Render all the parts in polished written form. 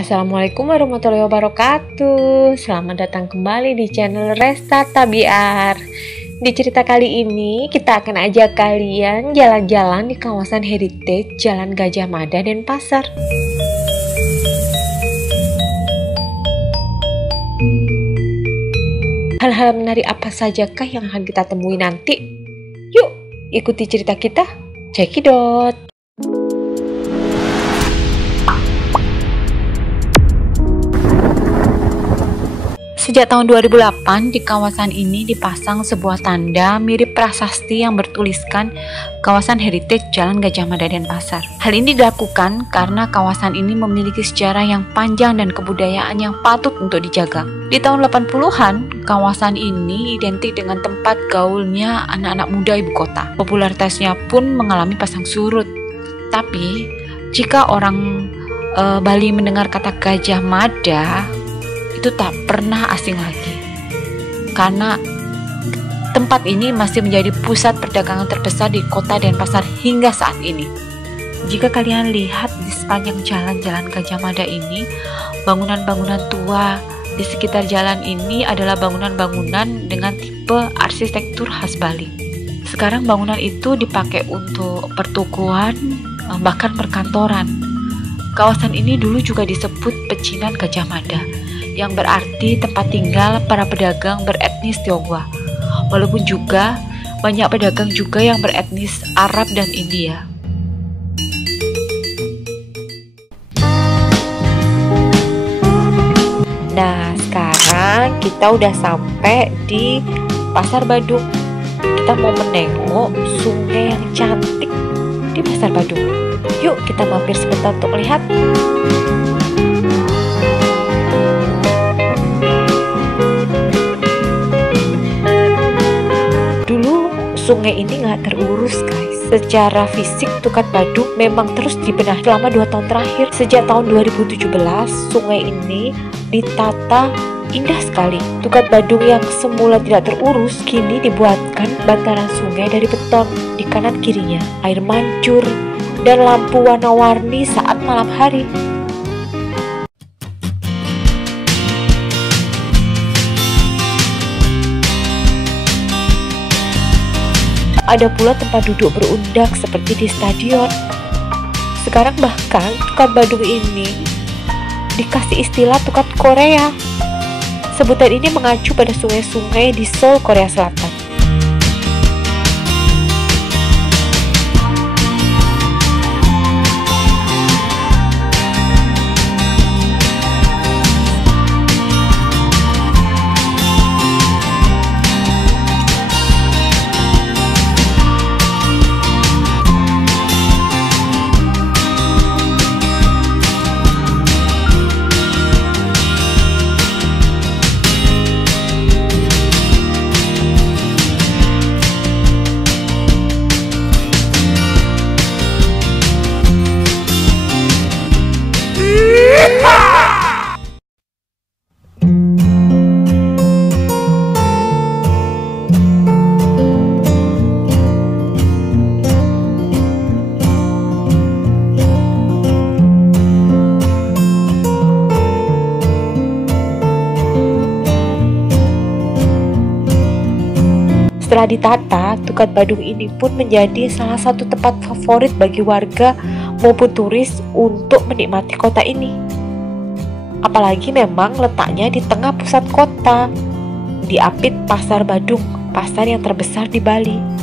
Assalamualaikum warahmatullahi wabarakatuh. Selamat datang kembali di channel Restart Tabiar. Di cerita kali ini kita akan ajak kalian jalan-jalan di kawasan heritage Jalan Gajah Mada, Denpasar. Hal-hal menarik apa sajakah yang akan kita temui nanti? Yuk, ikuti cerita kita. Cekidot. Sejak tahun 2008, di kawasan ini dipasang sebuah tanda mirip prasasti yang bertuliskan Kawasan Heritage Jalan Gajah Mada, Denpasar. Hal ini dilakukan karena kawasan ini memiliki sejarah yang panjang dan kebudayaan yang patut untuk dijaga. Di tahun 80-an, kawasan ini identik dengan tempat gaulnya anak-anak muda ibu kota. Popularitasnya pun mengalami pasang surut. Tapi, jika orang Bali mendengar kata Gajah Mada, itu tak pernah asing lagi, karena tempat ini masih menjadi pusat perdagangan terbesar di kota Denpasar hingga saat ini. Jika kalian lihat di sepanjang jalan-jalan Gajah Mada ini, bangunan-bangunan tua di sekitar jalan ini adalah bangunan-bangunan dengan tipe arsitektur khas Bali. Sekarang bangunan itu dipakai untuk pertokoan, bahkan perkantoran. Kawasan ini dulu juga disebut Pecinan Gajah Mada, yang berarti tempat tinggal para pedagang beretnis Tionghoa. Walaupun juga banyak pedagang juga yang beretnis Arab dan India. Nah, sekarang kita udah sampai di Pasar Badung. Kita mau menengok sungai yang cantik di Pasar Badung. Yuk kita mampir sebentar untuk melihat. Sungai ini nggak terurus, guys. Secara fisik, Tukat Badung memang terus dibenahi selama 2 tahun terakhir. Sejak tahun 2017, sungai ini ditata indah sekali. Tukat Badung yang semula tidak terurus, kini dibuatkan bantaran sungai dari beton di kanan kirinya. Air mancur dan lampu warna-warni saat malam hari. Ada pula tempat duduk berundak seperti di stadion. Sekarang bahkan Tukat Badung ini dikasih istilah Tukat Korea. Sebutan ini mengacu pada sungai-sungai di Seoul, Korea Selatan. Setelah ditata, Tukat Badung ini pun menjadi salah satu tempat favorit bagi warga maupun turis untuk menikmati kota ini. Apalagi memang letaknya di tengah pusat kota, diapit Pasar Badung, pasar yang terbesar di Bali.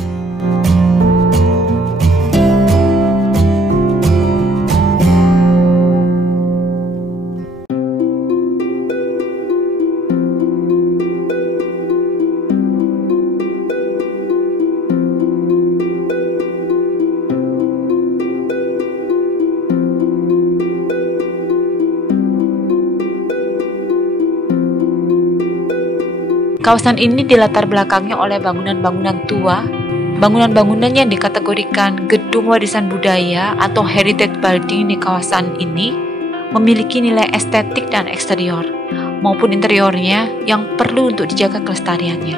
Kawasan ini dilatar belakangi oleh bangunan-bangunan tua, bangunan-bangunan yang dikategorikan gedung warisan budaya atau heritage building di kawasan ini memiliki nilai estetik dan eksterior maupun interiornya yang perlu untuk dijaga kelestariannya.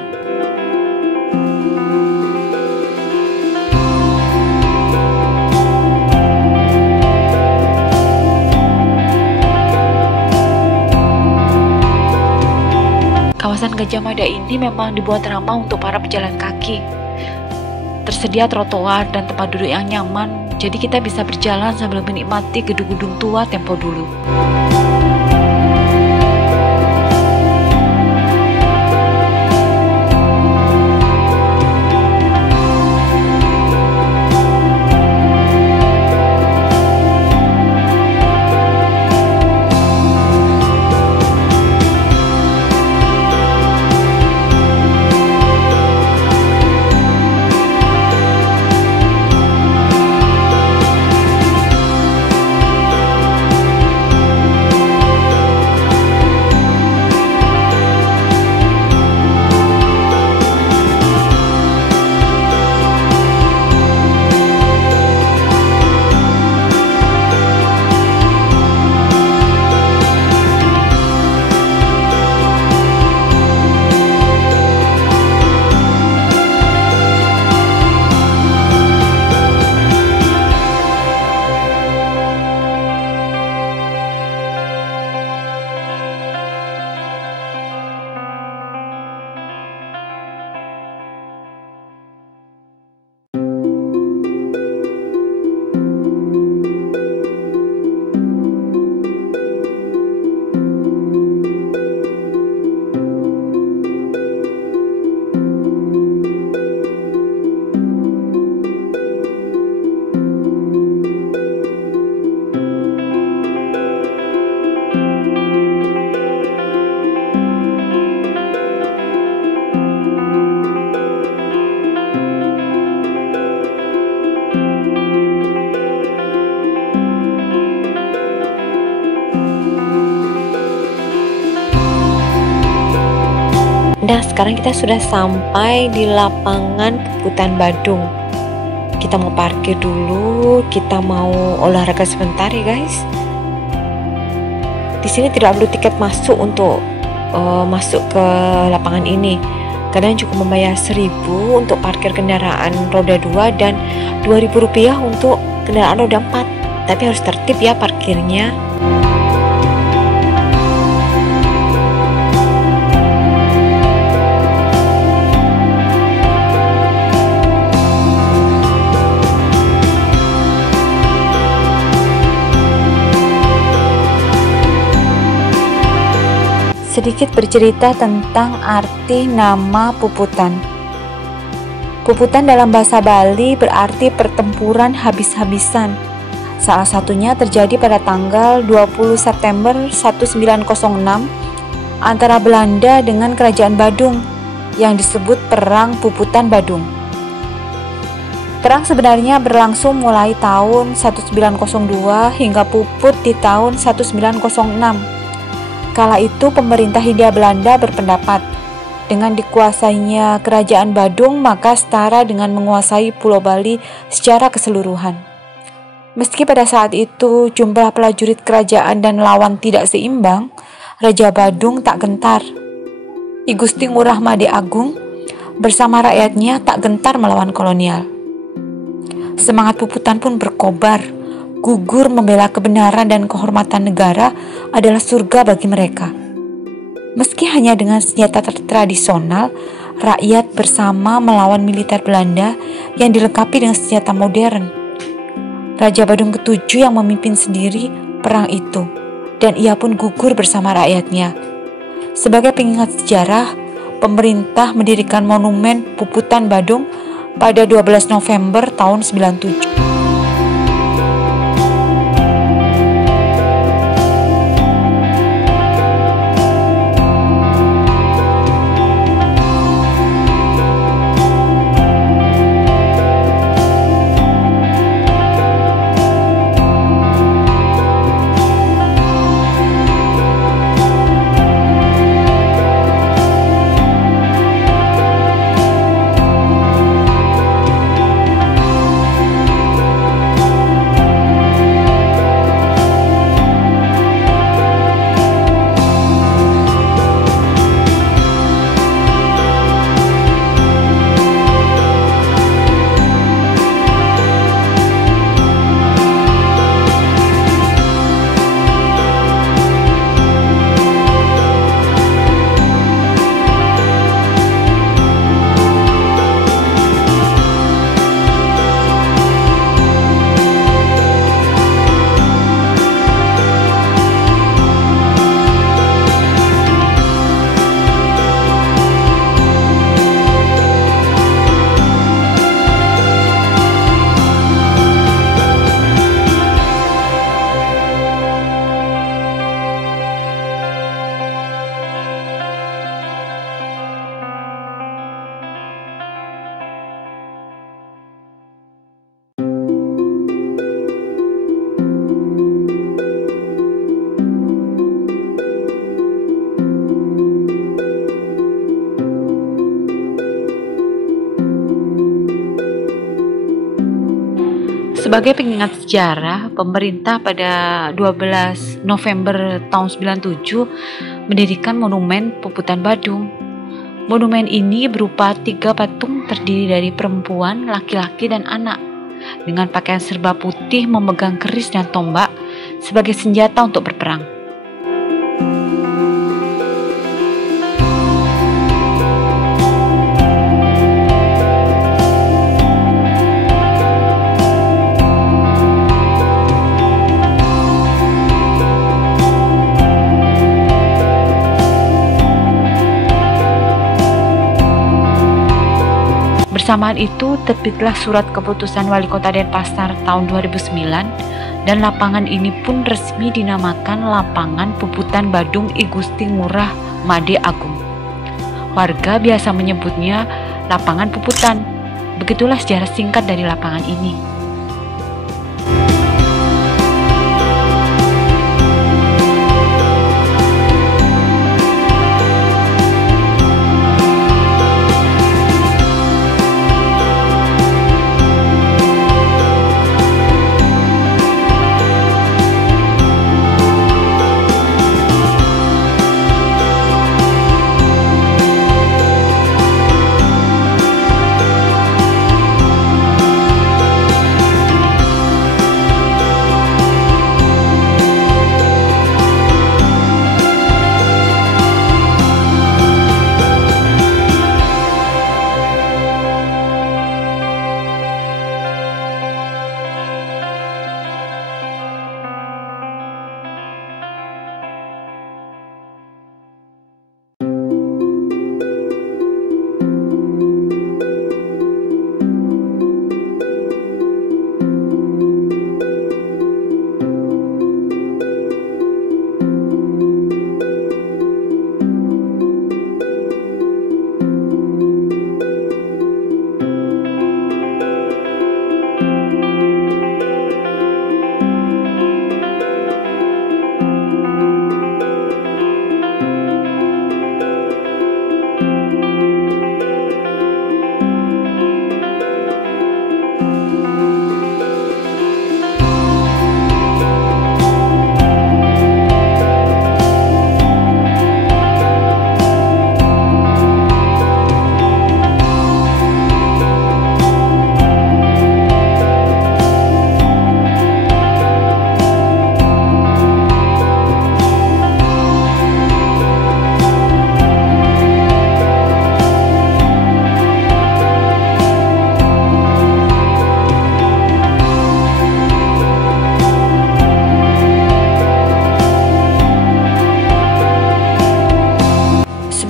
Kawasan Gajah Mada ini memang dibuat ramah untuk para pejalan kaki. Tersedia trotoar dan tempat duduk yang nyaman, jadi kita bisa berjalan sambil menikmati gedung-gedung tua tempo dulu. Nah, sekarang kita sudah sampai di lapangan Puputan Badung. Kita mau parkir dulu, kita mau olahraga sebentar ya guys. Di sini tidak perlu tiket masuk untuk masuk ke lapangan ini. Kalian cukup membayar 1.000 untuk parkir kendaraan roda 2 dan Rp2.000 untuk kendaraan roda 4. Tapi harus tertib ya parkirnya. Sedikit bercerita tentang arti nama Puputan. Puputan dalam bahasa Bali berarti pertempuran habis-habisan. Salah satunya terjadi pada tanggal 20 September 1906 antara Belanda dengan Kerajaan Badung yang disebut Perang Puputan Badung. Perang sebenarnya berlangsung mulai tahun 1902 hingga puput di tahun 1906. Kala itu pemerintah Hindia Belanda berpendapat dengan dikuasainya Kerajaan Badung maka setara dengan menguasai Pulau Bali secara keseluruhan. Meski pada saat itu jumlah prajurit kerajaan dan lawan tidak seimbang, Raja Badung tak gentar. I Gusti Ngurah Made Agung bersama rakyatnya tak gentar melawan kolonial. Semangat Puputan pun berkobar. Gugur membela kebenaran dan kehormatan negara adalah surga bagi mereka. Meski hanya dengan senjata tradisional, rakyat bersama melawan militer Belanda yang dilengkapi dengan senjata modern. Raja Badung ke-7 yang memimpin sendiri perang itu, dan ia pun gugur bersama rakyatnya. Sebagai pengingat sejarah, pemerintah mendirikan monumen Puputan Badung pada 12 November tahun 97. Sebagai pengingat sejarah, pemerintah pada 12 November tahun 97 mendirikan Monumen Puputan Badung. Monumen ini berupa 3 patung terdiri dari perempuan, laki-laki, dan anak dengan pakaian serba putih memegang keris dan tombak sebagai senjata untuk berperang. Bersamaan itu terbitlah surat keputusan Wali Kota Denpasar tahun 2009 dan lapangan ini pun resmi dinamakan Lapangan Puputan Badung I Gusti Ngurah Made Agung. Warga biasa menyebutnya Lapangan Puputan. Begitulah sejarah singkat dari lapangan ini.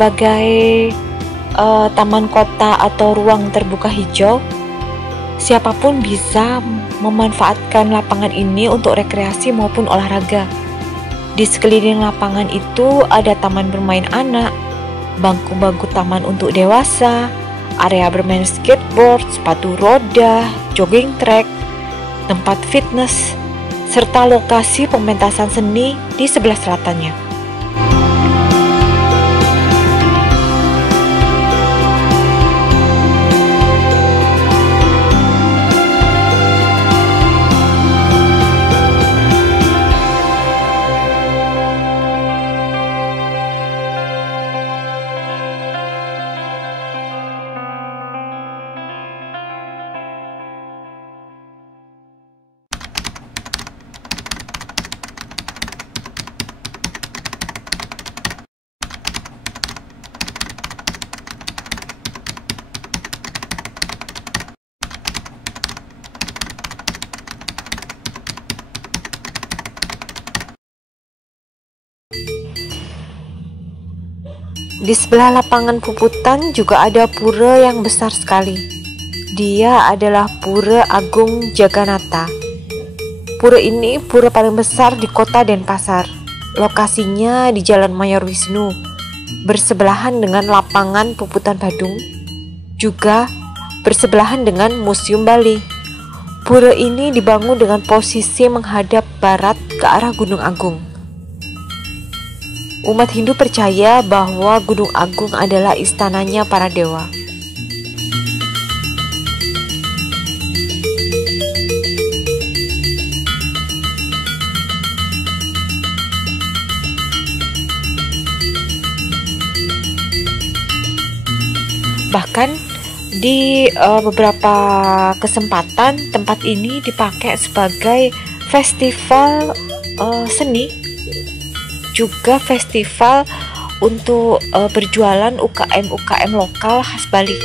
Sebagai taman kota atau ruang terbuka hijau, siapapun bisa memanfaatkan lapangan ini untuk rekreasi maupun olahraga. Di sekeliling lapangan itu ada taman bermain anak, bangku-bangku taman untuk dewasa, area bermain skateboard, sepatu roda, jogging track, tempat fitness, serta lokasi pementasan seni di sebelah selatannya. Di sebelah lapangan Puputan juga ada pura yang besar sekali. Dia adalah Pura Agung Jagannatha. Pura ini pura paling besar di kota Denpasar. Lokasinya di Jalan Mayor Wisnu, bersebelahan dengan lapangan Puputan Badung, juga bersebelahan dengan Museum Bali. Pura ini dibangun dengan posisi menghadap barat ke arah Gunung Agung. Umat Hindu percaya bahwa Gunung Agung adalah istananya para dewa. Bahkan di beberapa kesempatan tempat ini dipakai sebagai festival seni, juga festival untuk berjualan UKM lokal khas Bali.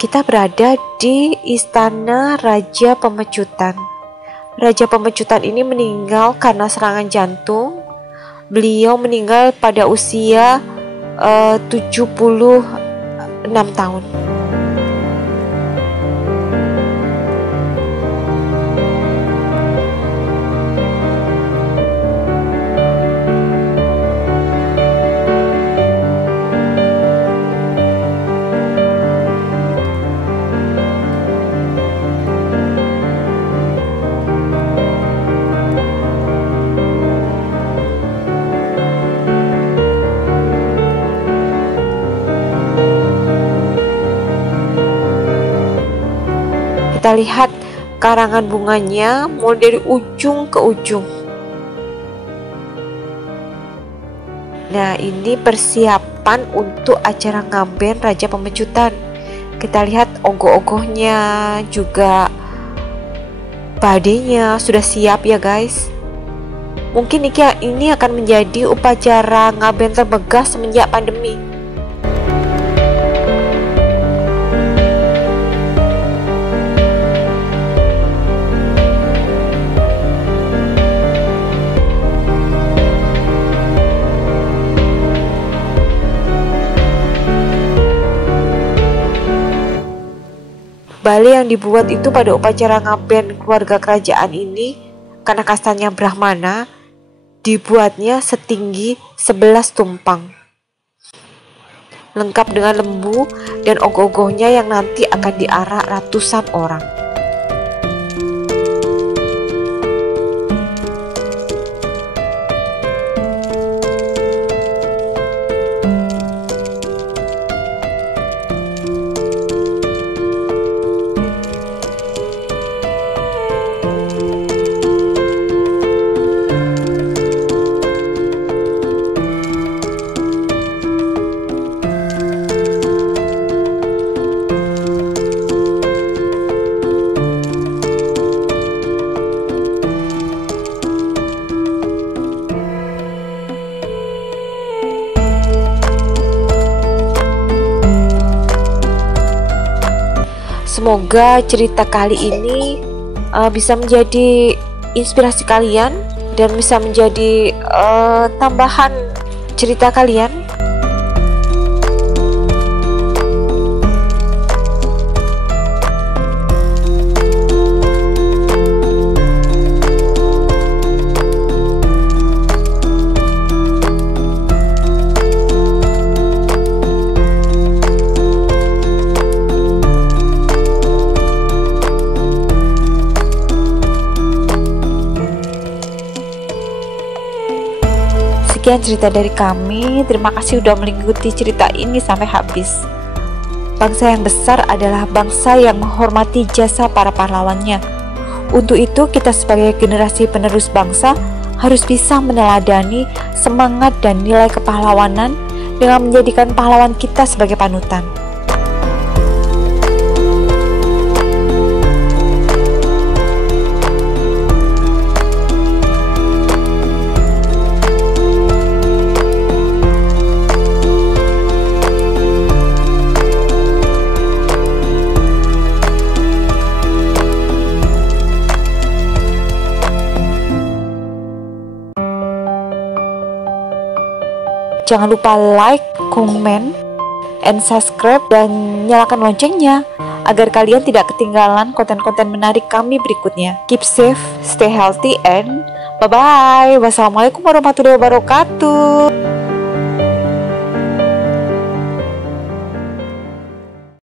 Kita berada di Istana Raja Pemecutan. Raja Pemecutan ini meninggal karena serangan jantung. Beliau meninggal pada usia 76 tahun. Kita lihat karangan bunganya mulai dari ujung ke ujung. Nah, ini persiapan untuk acara ngaben Raja Pemecutan. Kita lihat ogoh-ogohnya, juga badenya sudah siap ya guys. Mungkin ini akan menjadi upacara ngaben termegah semenjak pandemi. Bale yang dibuat itu pada upacara ngaben keluarga kerajaan ini, karena kastanya Brahmana, dibuatnya setinggi 11 tumpang. Lengkap dengan lembu dan ogoh-ogohnya yang nanti akan diarak ratusan orang. Semoga cerita kali ini bisa menjadi inspirasi kalian dan bisa menjadi tambahan cerita kalian. Sekian cerita dari kami. Terima kasih sudah mengikuti cerita ini sampai habis. Bangsa yang besar adalah bangsa yang menghormati jasa para pahlawannya. Untuk itu, kita sebagai generasi penerus bangsa harus bisa meneladani semangat dan nilai kepahlawanan dengan menjadikan pahlawan kita sebagai panutan. Jangan lupa like, comment, and subscribe, dan nyalakan loncengnya agar kalian tidak ketinggalan konten-konten menarik kami berikutnya. Keep safe, stay healthy, and bye-bye. Wassalamualaikum warahmatullahi wabarakatuh.